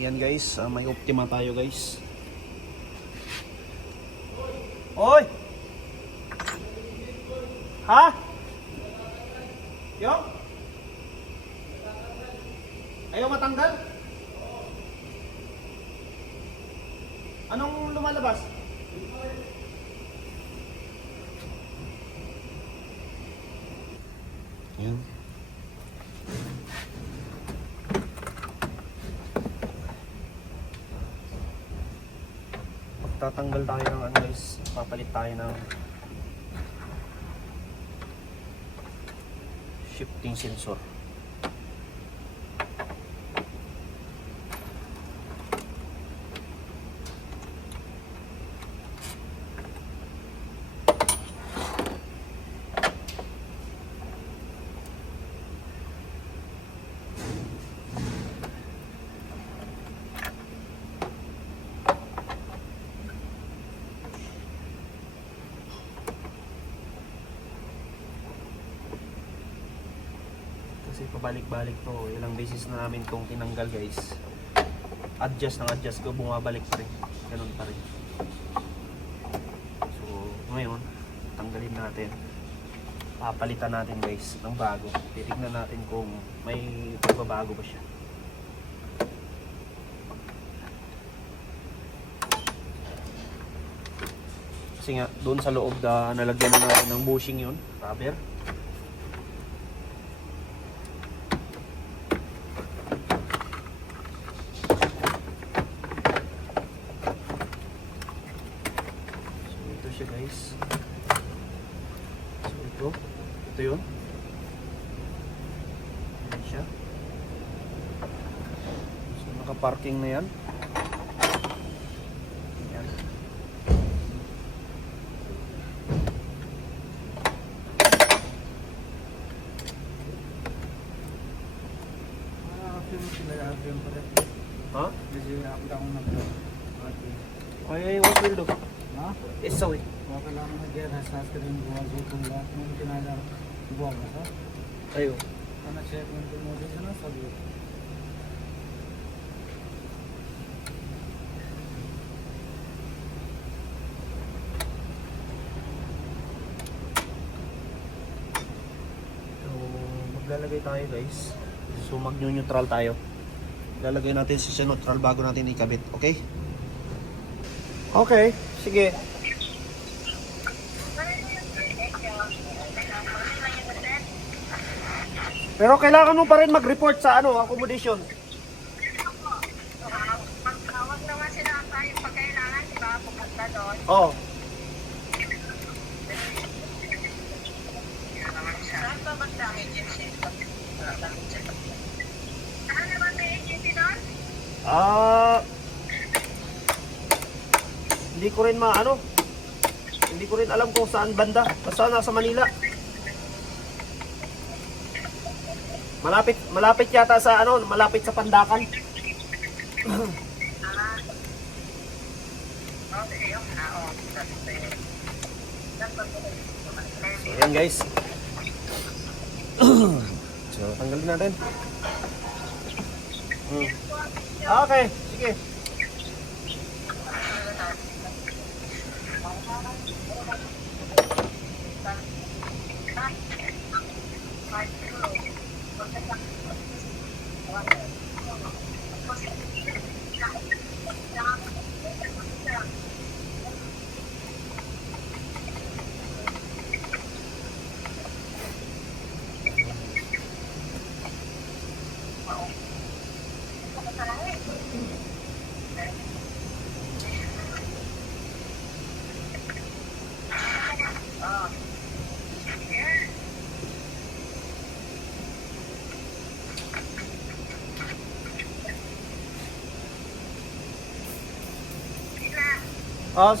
Yan guys, may Optima tayo guys. Oy! Ha? Yo? Ayaw matanggal? Anong lumalabas? Yan. Magtatanggal tayo ng ano guys, papalit tayo ng shifting sensor. Kasi pabalik-balik to, ilang beses na namin itong tinanggal guys. Adjust ko, bumabalik pa rin, ganun pa rin. So ngayon tanggalin natin, papalitan natin guys ng bago. Titignan natin kung may pagbabago ba siya. Kasi nga doon sa loob nalagyan na natin ng bushing yun, rubber. Guys, so ito yun, ayan siya. So naka-parking na yan. Ayan. Ha? Ay, what will do? Isa eh. Kailangan mag-get sa screen buwan kung lahat ng kinala buwan sa. Ayo. Ana check mo din na sabi. So maglalagay tayo guys. So mag-neutral tayo. Lalagay natin sa neutral bago natin ikabit, okay? Okay, sige. Pero kailangan mo pa rin mag-report sa accommodation. Magkawag naman sila tayo pag kailangan, di ba? Pupunta doon. Oo. Saan ba banda ang agency? Saan naman may agency doon? Hindi ko rin alam kung saan banda. Basta nasa Manila. Malapit yata sa malapit sa Pandakan. So yan guys. So tanggalin natin. Okay, sige.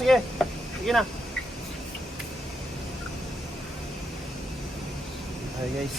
Sige. Sige na. Hi guys.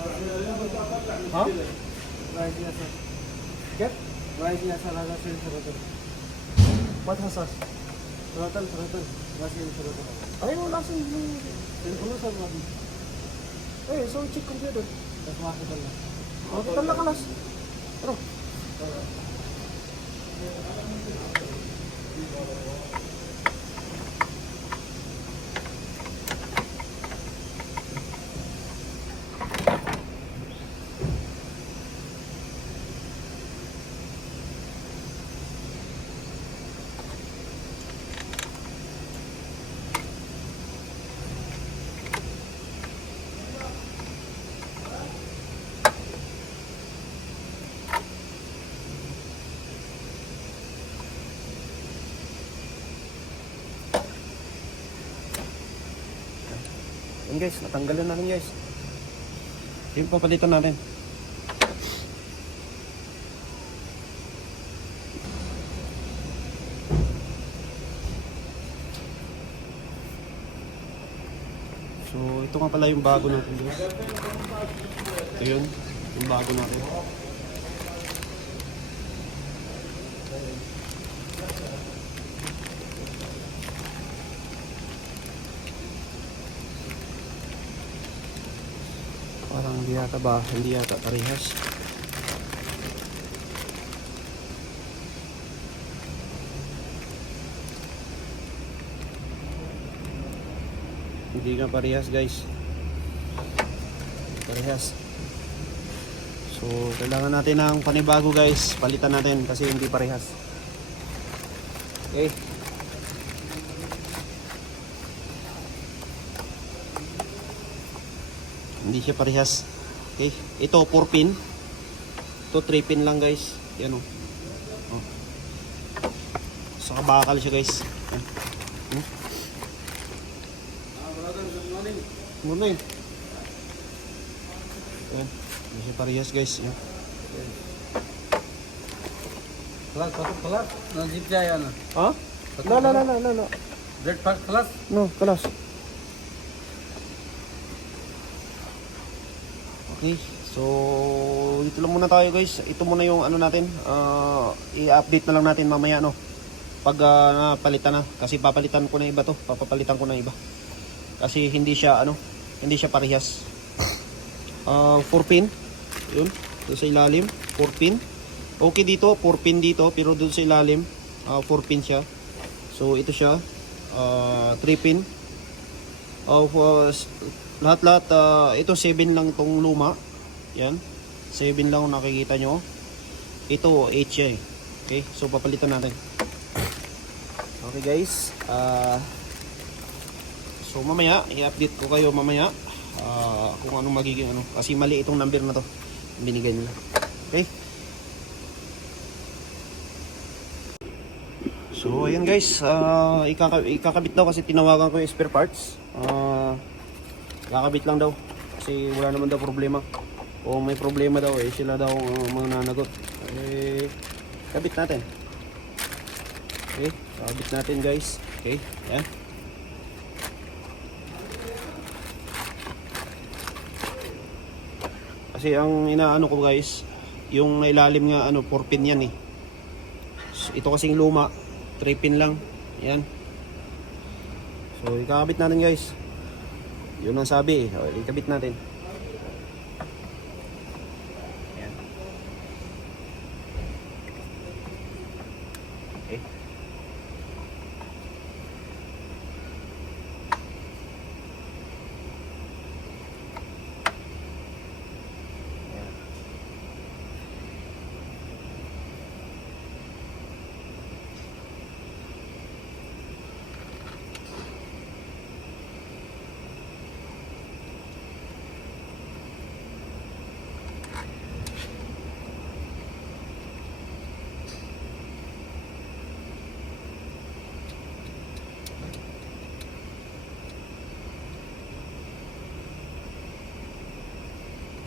Ha? Price niya sir. Get? Price niya sa laga sir throttle. What hasas? Throttle. Price niya throttle. Ay, wala sa Ano sir mo? Eh, so check computer. Tapos makakita lang. Oh, total na kalas. Ano? Yan guys, natanggalan natin guys. Yung papalitan natin. So, ito nga pala yung bago natin guys. Ito yun, yung bago natin. Parang hindi yata ba? Hindi yata parehas. Hindi nga parehas guys. Parehas. So kailangan natin ng panibago guys. Palitan natin kasi hindi parehas. Okay. Hindi siya parehas. Okay. Ito 4 pin. Ito 3 pin lang guys. Yan o. Oh. Saka bakal siya guys. Yan. Good morning. Morning. Yan. Hindi siya parehas guys. Yan. Kelas. Najib jaya na. Ha? No. Red part kelas. No, kalas. Okay, so dito lang muna tayo guys. Ito muna yung ano natin. I-update na lang natin mamaya no. Pag napalitan na. Kasi papalitan ko na iba to. Papapalitan ko na iba. Kasi hindi siya hindi siya parehas. 4 pin. Yun. Doon sa ilalim, 4 pin. Okay dito, 4 pin dito. Pero doon sa ilalim, 4 pin siya. So ito siya. 3 pin. Lahat-lahat, ito 7 lang tong luma. Yan. 7 lang kung nakikita nyo. Ito 8 siya eh. Okay, so papalitan natin. Okay guys. So mamaya, i-update ko kayo mamaya. Kung anong magiging ano. Kasi mali itong number na to. Binigay nila. Okay. So ayan guys. Ikakabit daw kasi tinawagan ko yung spare parts. Kakabit lang daw kasi wala naman daw problema. O may problema daw eh sila daw mga nanagot. Kabit natin. Okay, kabit natin guys. Okay, yan. Kasi ang inaano ko guys, yung nailalim nga 4 pin yan eh. So, ito kasing luma, 3 pin lang. Yan. So ikakabit natin guys. Yun ang sabi eh. Okay, ikabit natin. Ayan. Okay. Ayan.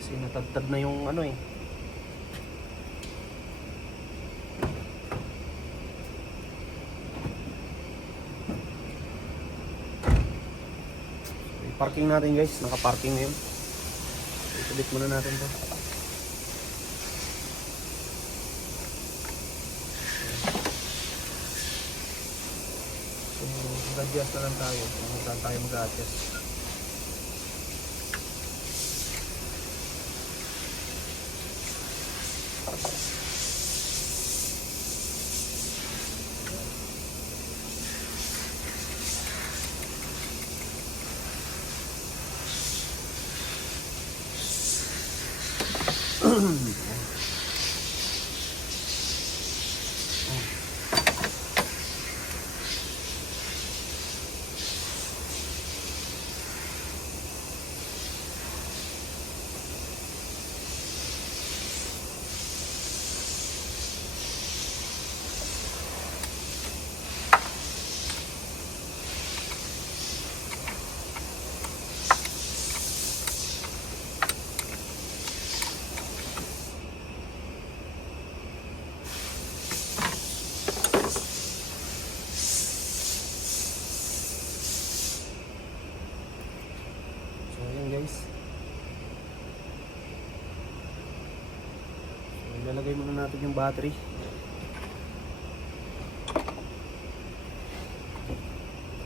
Kasi natagtag na yung ano eh. So, parking natin guys, naka-parking ngayon. Ito Ikabit muna natin to. So, mag-adjust na lang tayo kung saan tayo mag-adjust. So ayan guys. So, ilalagay muna natin yung battery.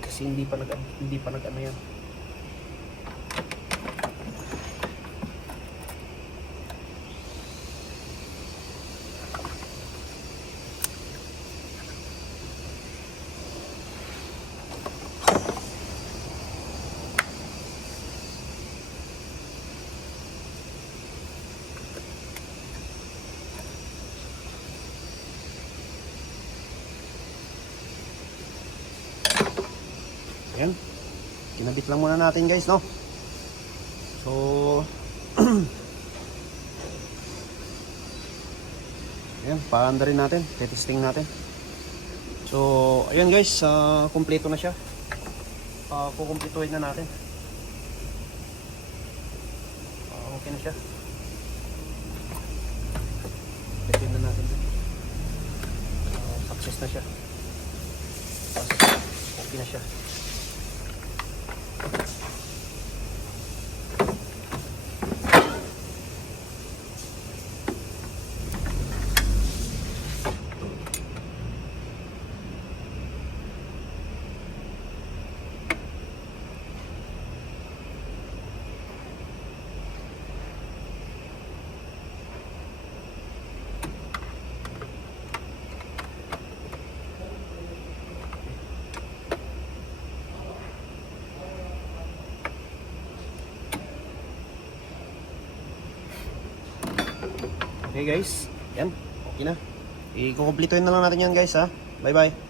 Kasi hindi pa nag ano yan. Ayan. Kinabit lang muna natin guys, no? So, ayan, paanda rin natin. Testing natin. So, ayan guys, kumpleto na siya. Kukumpletuhin na natin. Okay na siya. Kumpletuhin na natin. Success na siya. Okay na siya. Okay guys, yan, okay na. I-kukumplituhin na lang natin yan guys ha. Bye bye.